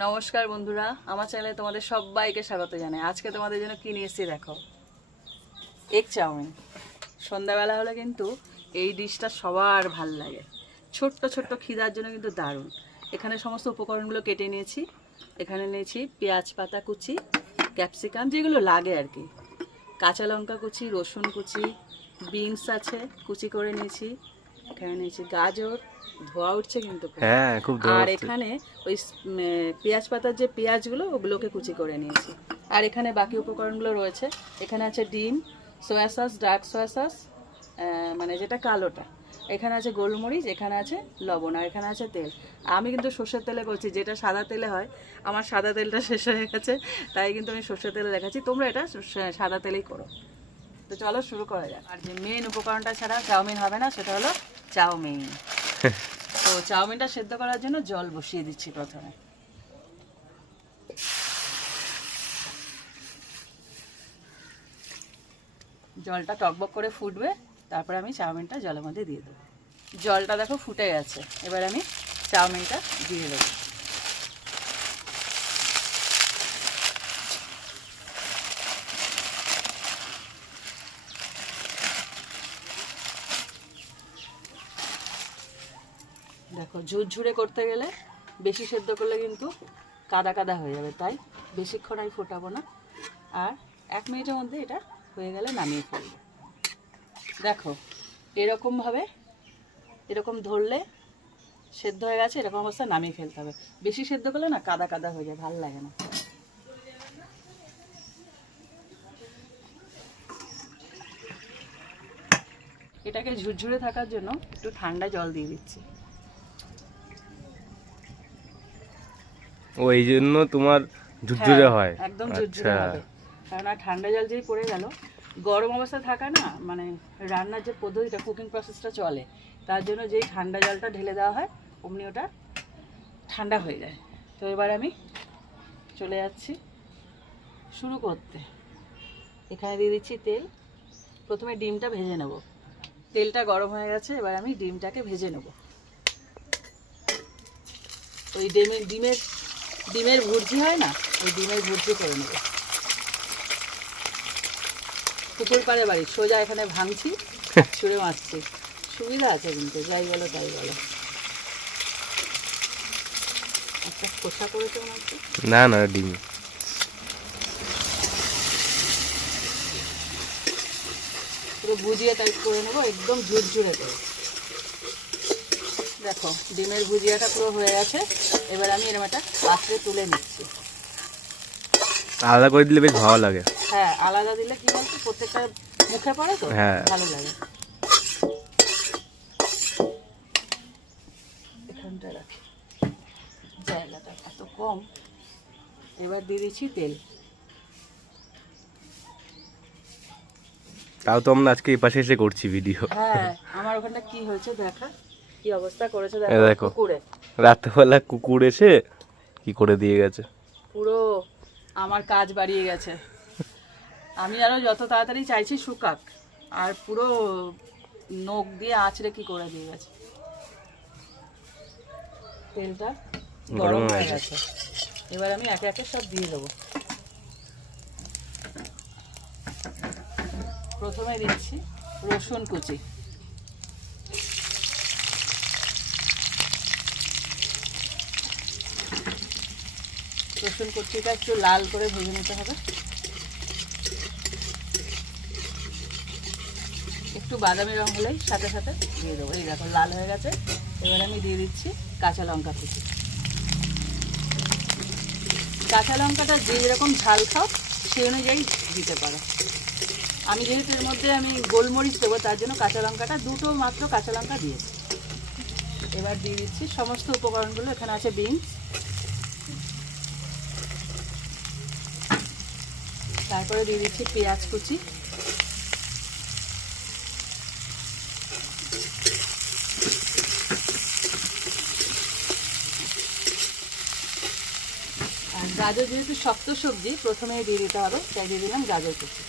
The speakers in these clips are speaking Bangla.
নমস্কার বন্ধুরা, আমার চ্যানেলে তোমাদের সবাইকে স্বাগত জানাই। আজকে তোমাদের জন্য কি নিয়ে এসেছি দেখো? Egg chowmein. সন্ধ্যাবেলা হলে কিন্তু এই ডিশটা সবার ভালো লাগে। ছোট্ট ছোট্ট খিদার জন্য কিন্তু দারুণ। এখানে সমস্ত উপকরণগুলো কেটে নিয়েছি। এখানে নিয়েছি পেঁয়াজ পাতা কুচি, ক্যাপসিকাম, যেগুলো লাগে আর কি। কাঁচা লঙ্কা কুচি, রসুন কুচি, বিনস আছে, কুচি করে নিয়েছি। এখানে নিয়েছি গাজর ধোয়া উঠছে কিন্তু হ্যাঁ খুব আর এখানে ওই পেঁয়াজ পাতার যে পেঁয়াজগুলো ওগুলোকে কুচি করে নিয়েছি। আর এখানে বাকি উপকরণগুলো রয়েছে। এখানে আছে ডিম soya sauce dark soya sauce মানে যেটা কালোটা। এখানে আছে গোলমরিচ এখানে আছে লবণ আর এখানে আছে তেল। আমি কিন্তু সর্ষের তেলে করছি যেটা সাদা তেলে হয় আমার সাদা তেলটা শেষ হয়ে গেছে তাই কিন্তু আমি সর্ষের তেলে দেখাচ্ছি। তোমরা এটা সাদা তেলেই করো। তো চলো শুরু করা যাক। আর যে মেন উপকরণটা ছাড়া চাউমিন হবে না, সেটা হলো চাউমিন। তো চাউমিনটা সেদ্ধ করার জন্য জল বসিয়ে দিচ্ছি প্রথমে। জলটা টকবক করে ফুটবে, তারপরে আমি চাউমিনটা জলের মধ্যে দিয়ে দেবো। জলটা দেখো ফুটে গেছে। এবার আমি চাউমিনটা দিয়ে দেবো। দেখো, ঝুরঝুরে করতে গেলে বেশি সেদ্ধ করলে কিন্তু কাদা কাদা হয়ে যাবে, তাই বেশিক্ষণ আমি ফোটাবো না। আর এক মিনিটের মধ্যে এটা হয়ে গেলে নামিয়ে ফেলব। দেখো, এরকমভাবে, এরকম ধরলে সেদ্ধ হয়ে গেছে, এরকম অবস্থা নামিয়ে ফেলতে হবে। বেশি সেদ্ধ করলে না কাদা কাদা হয়ে যায়, ভালো লাগে না। এটাকে ঝুরঝুরে থাকার জন্য একটু ঠান্ডা জল দিয়ে দিচ্ছি। ও এই জন্য তোমার ঝুরঝুরে হ্যাঁ, হয়। একদম ঝুরঝুরে আচ্ছা। হবে। কারণ আর ঠান্ডা জল যেই পড়ে গেল গরম অবস্থা থাকা না মানে রান্নার যে পদ্ধতিটা কুকিং প্রসেসটা চলে তার জন্য যেই ঠান্ডা জলটা ঢেলে দেওয়া হয় অমনি ওটা ঠান্ডা হয়ে যায়। তো এবার আমি চলে যাচ্ছি শুরু করতে। এখানে দিয়ে দিচ্ছি তেল। প্রথমে ডিমটা ভেজে নেব। তেলটা গরম হয়ে গেছে এবার আমি ডিমটাকে ভেজে নেব। ওই ডিমের ডিমের ডিমের ভুর্জি হয় না ওই ডিমের ভুর্জি করে নেব। পুকুর পাড়ে বাড়ি সোজা এখানে ভাঙছি ছুঁড়ে মারছি। সুবিধা আছে কিন্তু যাই বলো তাই বলো। একটা খোসা করেছে না না ডিম। পুরো ভুজিয়া টাইপ করে নেব একদম ঝুরঝুরে করে। দেখো ডিমের ভুজিয়াটা পুরো হয়ে গেছে। এবার আমি এরকম একটা পাত্রে তুলে নিচ্ছি। আলাদা করে দিলে বেশ ভালো লাগে। হ্যাঁ আলাদা দিলে কি বলতো প্রত্যেকটা মুখে পড়ে তো হ্যাঁ। ভালো লাগে। এখানটা রাখি। জায়গাটা এত কম। এবার দিয়ে দিচ্ছি তেল। তাও তো আমরা আজকে এই পাশে এসে করছি ভিডিও হ্যাঁ আমার ওখানটা কি হয়েছে দেখা? কি অবস্থা করেছে? দেখো। পুকুরে রাত্রেবেলা কুকুর এসে কি করে দিয়ে গেছে? পুরো আমার কাজ বাড়িয়ে গেছে। আমি আরও যত তাড়াতাড়ি চাইছি শুকাক আর পুরো নখ দিয়ে আঁচড়ে কি করে দিয়ে গেছে। তেলটা গরম হয়ে গেছে। এবার আমি একে একে সব দিয়ে দেবো। প্রথমে দিচ্ছি রসুন কুচি। রসুন কুচিটা একটু লাল করে ভেজে নিতে হবে। একটু বাদামি রং হলেই সাথে সাথে দিয়ে দেবো। এই দেখো, লাল হয়ে গেছে। এবার আমি দিয়ে দিচ্ছি কাঁচা লঙ্কা কুচি। কাঁচা লঙ্কাটা যে যেরকম ঝাল খাও সেই অনুযায়ী দিতে পারো। আমি যেহেতু এর মধ্যে আমি গোলমরিচ দেবো, তার জন্য কাঁচা লঙ্কাটা, দুটো মাত্র কাঁচা লঙ্কা দিয়েছি এবার দিয়ে দিচ্ছি সমস্ত উপকরণগুলো, এখানে আছে বিনস তারপরে দিয়ে দিচ্ছি পেঁয়াজ কুচি। আর গাজর যেহেতু শক্ত সবজি প্রথমেই দিয়ে দিতে হবে, তাই দিয়ে দিলাম গাজর কুচি।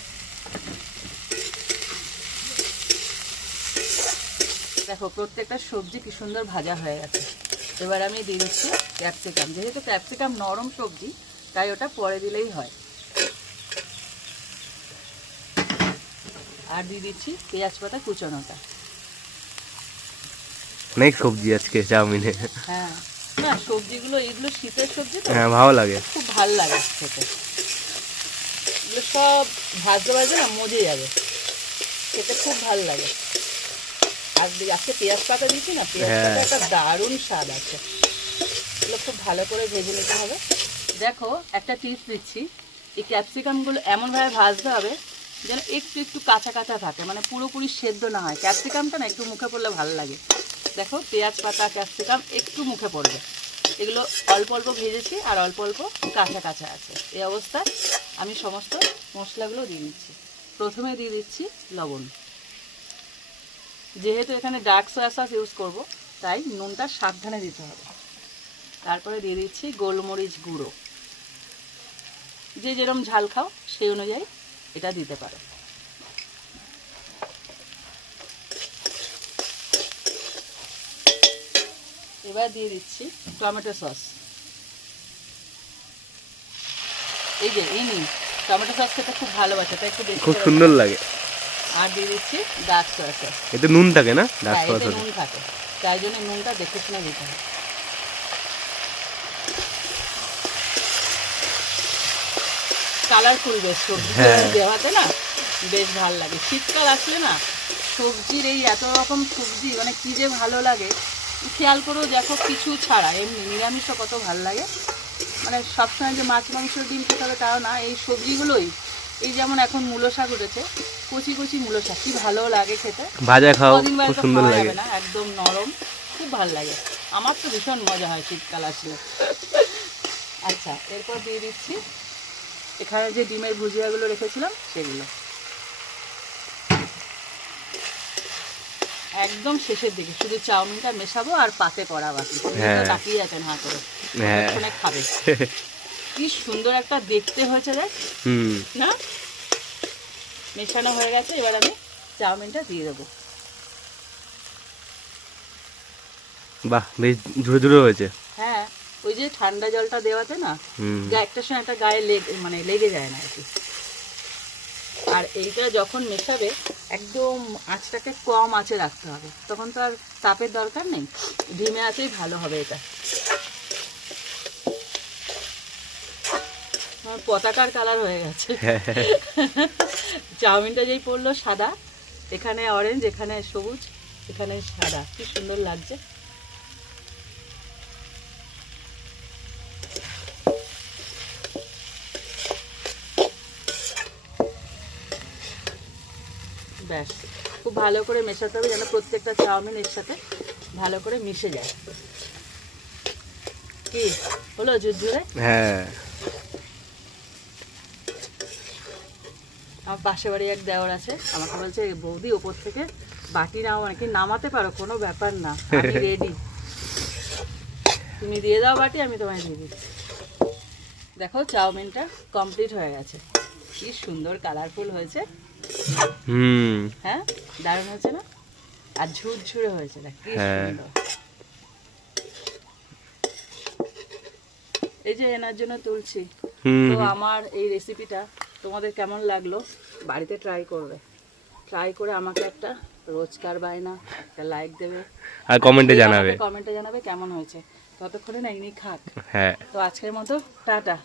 দেখো, প্রত্যেকটা সবজি কি সুন্দর ভাজা হয়ে গেছে। এবার আমি দিয়ে দিচ্ছি ক্যাপসিকাম। যেহেতু ক্যাপসিকাম নরম সবজি, তাই ওটা পরে দিলেই হয়। আর দিয়ে দিচ্ছি পেঁয়াজ পাতা কুচোনোটা। অনেক সবজি আজকে চাউমিনে। হ্যাঁ। না সবজিগুলো এগুলো শীতের সবজি তো? হ্যাঁ ভালো লাগে। খুব ভালো লাগে খেতে। এগুলো সব ভাজতে ভাজতে না মজে যাবে। খেতে খুব ভালো লাগে। আর আজকে পেঁয়াজ পাতা দিয়েছি না পেঁয়াজ হ্যাঁ। পাতা একটা দারুণ স্বাদ আছে। এগুলো খুব ভালো করে ভেজে নিতে হবে। দেখো একটা টিপস দিচ্ছি। এই ক্যাপসিকামগুলো এমনভাবে ভাজতে হবে যেন একটু একটু কাঁচা কাঁচা থাকে মানে পুরোপুরি সেদ্ধ না হয়। ক্যাপসিকামটা না একটু মুখে পড়লে ভালো লাগে। দেখো, পেঁয়াজ পাতা, ক্যাপসিকাম একটু মুখে পড়বে। এগুলো অল্প অল্প ভেজেছি আর অল্প অল্প কাঁচা কাঁচা আছে। এই অবস্থায় আমি সমস্ত মশলাগুলো দিয়ে দিচ্ছি প্রথমে দিয়ে দিচ্ছি লবণ। যেহেতু এখানে ডার্ক সয়া সস ইউজ করব, তাই নুনটা সাবধানে দিতে হবে। তারপরে দিয়ে দিচ্ছি গোলমরিচ গুঁড়ো। যে যেরকম ঝাল খাও, সেই অনুযায়ী এটা দিতে পারো। এবার দিয়ে দিচ্ছি টমেটো সস। এই যে এই নিন টমেটো সস খেতে খুব ভালোবাসে তাই একটু বেশি খুব সুন্দর লাগে। আর দিয়ে দিচ্ছি ডার্ক সয়া সস। এতে নুন থাকে না? ডাক হ্যাঁ, খাওয়া এতে নুন থাকে। তাই জন্য নুনটা দেখে শুনে দিতে হয় কালারফুল বেশ সবজি হ্যাঁ। দেওয়াতে না বেশ ভালো লাগে। শীতকাল আসলে না সবজির এই এত রকম সবজি মানে কি যে ভালো লাগে। খেয়াল করেও দেখো কিছু ছাড়া এমনি নিরামিষও কত ভালো লাগে। মানে সবসময় যে মাছ মাংস ডিম খেতে হবে তাও না এই সবজিগুলোই। এই যেমন এখন মূলো শাক উঠেছে কচি কচি মূলো শাক কি ভালো লাগে খেতে। ভাজা খাও খুব সুন্দর লাগে। না একদম নরম খুব ভালো লাগে। আমার তো ভীষণ মজা হয় শীতকাল আসলে। আচ্ছা এরপর দিয়ে দিচ্ছি। এখানে যে ডিমের ভুজিয়াগুলো রেখেছিলাম সেগুলো। একদম শেষের দিকে শুধু চাউমিনটা মেশাবো আর পাতে পড়া বাকি। হ্যাঁ। তাকিয়ে আছেন হাঁ করে হ্যাঁ খাবে। কি সুন্দর একটা দেখতে হয়েছে দেখ। হুম। না? মেশানো হয়ে গেছে এবার আমি চাউমিনটা দিয়ে দেবো। বাহ বেশ ঝুড়ে ঝুড়ে হয়েছে। হ্যাঁ ওই যে ঠান্ডা জলটা দেওয়াতে না একটা সময় একটা গায়ে লেগে মানে লেগে যায় না আর কি। আর এইটা যখন মেশাবে একদম আঁচটাকে কম আঁচে রাখতে হবে। তখন তো আর তাপের দরকার নেই। ডিমে আঁচেই ভালো হবে এটা। আমার পতাকার কালার হয়ে গেছে। চাউমিনটা যেই পড়ল সাদা এখানে অরেঞ্জ এখানে সবুজ এখানে সাদা। কি সুন্দর লাগছে ব্যাস খুব ভালো করে মেশাতে হবে যেন প্রত্যেকটা চাউমিন এর সাথে ভালো করে মিশে যায়। কি? হলো ঝুরঝুরে? হ্যাঁ। আমার পাশে বাড়ি এক দেওয়ার আছে আমাকে বলছে বৌদি ওপর থেকে বাটি নাও নাকি নামাতে পারো? কোনো ব্যাপার না আমি রেডি তুমি দিয়ে দাও বাটি আমি তোমায় দিয়ে দিচ্ছি। দেখো চাউমিনটা কমপ্লিট হয়ে গেছে। কি সুন্দর কালারফুল হয়েছে। হুম। হ্যাঁ? দারুণ হয়েছে না? আর ঝুরঝুরে হয়েছে দেখ কি হ্যাঁ। সুন্দর। এই যে এনার জন্য তুলছি। তো আমার এই রেসিপিটা তোমাদের কেমন লাগল? বাড়িতে ট্রাই করবে। ট্রাই করে আমাকে একটা রোজকার বায়না একটা লাইক দেবে। আর কমেন্টে জানাবে। কমেন্টে জানাবে কেমন হয়েছে। ততক্ষণে না ইনি খাক। হ্যাঁ। তো আজকের মতো টাটা।